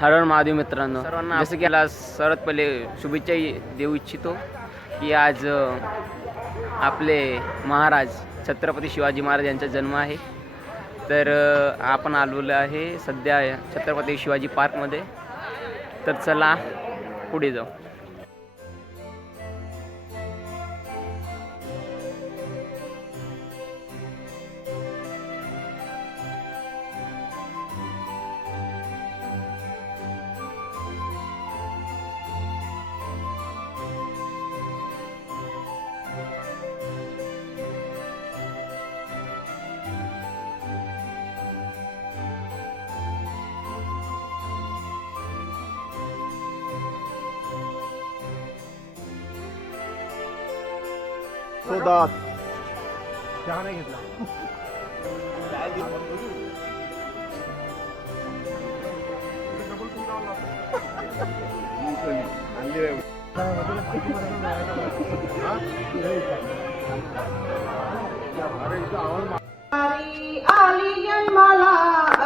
हर हर महादेव मित्रांनो, सर्वांना जसं की याला सर्वात पहिले शुभेच्छा देऊ इच्छितो की आज आपले महाराज छत्रपती शिवाजी महाराज यांचा जन्म आहे. तर आपण आलेलो आहे सध्या छत्रपती शिवाजी पार्कमध्ये. तर चला पुढे जाऊ. सोदात चहा नाही घेतला. आली जन्माला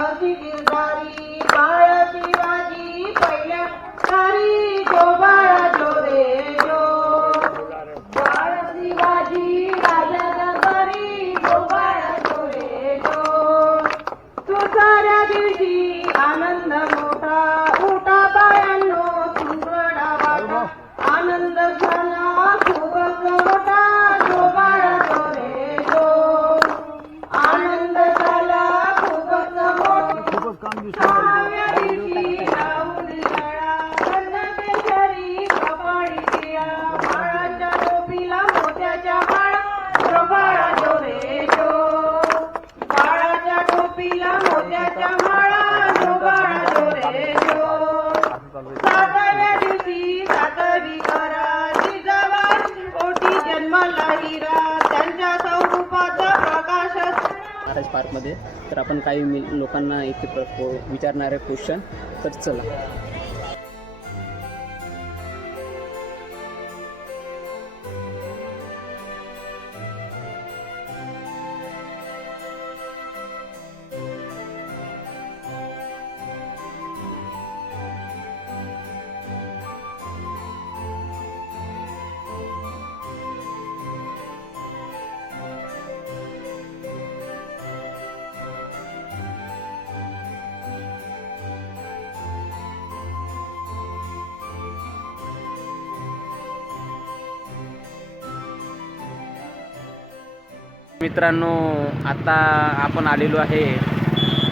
अधिगिरदारी बाळ शिवाजी पहिल्या तारी जो बाळा जो रे जो बाळ शिवाजी राजा दरबारी जो बाळा जो रे जो तो साऱ्या दिवशी आनंद मोठा उठा बायांनो सुंदरा वाटा आनंद झाला खूपच मोठा जो बाळा जो रे जो आनंद झाला खूपच मोठा सहाव्या दिवशी राहुल शाळा केशरी कपाळी टिळा बाळाच्या टोपीला मोत्याच्या माळा जो बाळा जो रे जो बाळाच्या टोपीला मोत्याच्या माळा जो बाळा जो रे जो सातव्या दिवशी सातवी करा जिजाबाई कोटी जन्माला हिरा त्यांच्या स्वरूपाचा प्रकाश महाराज पार्कमध्ये. तर आपण काही लोकांना इथे विचारणारे क्वेश्चन. तर चला. मित्रांनो, आता आपण आलेलो आहे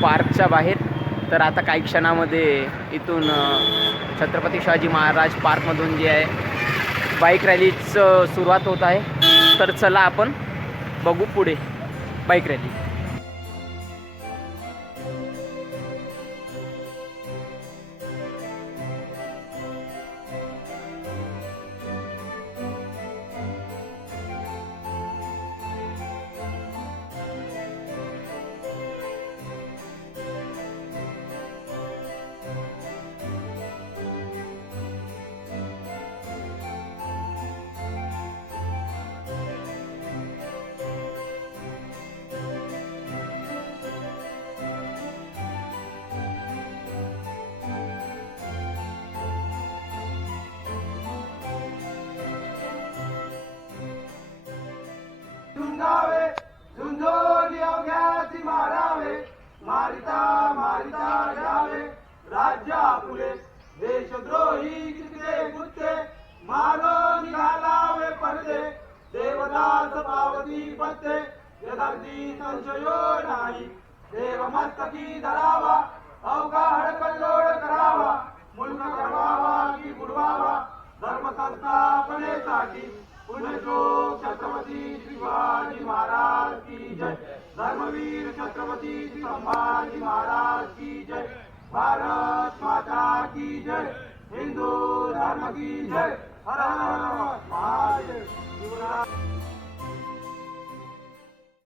पार्कच्या बाहेर. तर आता काही क्षणामध्ये इथून छत्रपती शिवाजी महाराज पार्कमधून जे आहे बाईक रॅलीचं सुरुवात होत आहे. तर चला आपण बघू पुढे बाईक रॅली. झुंजावे झुंजोली अवघ्याची मारावे मारिता मारिता जावे राज्य आपुले देशद्रोही किती गुत्ते मारो निघालावे पडदे देवदास पावती पत्ते यदार्थी संशयो नाही देव मस्तकी धरावा अवघा हडकल्लोळ करावा मुलगा घडवावा की बुडवावा धर्म संस्थापनेसाठी पुण्यश्लोक छत्रपती शिवाजी महाराज की जय. धर्मवीर छत्रपती संभाजी महाराज की जय. भारत माता की जय. हिंदू धर्म की जय. हर हर महादेव.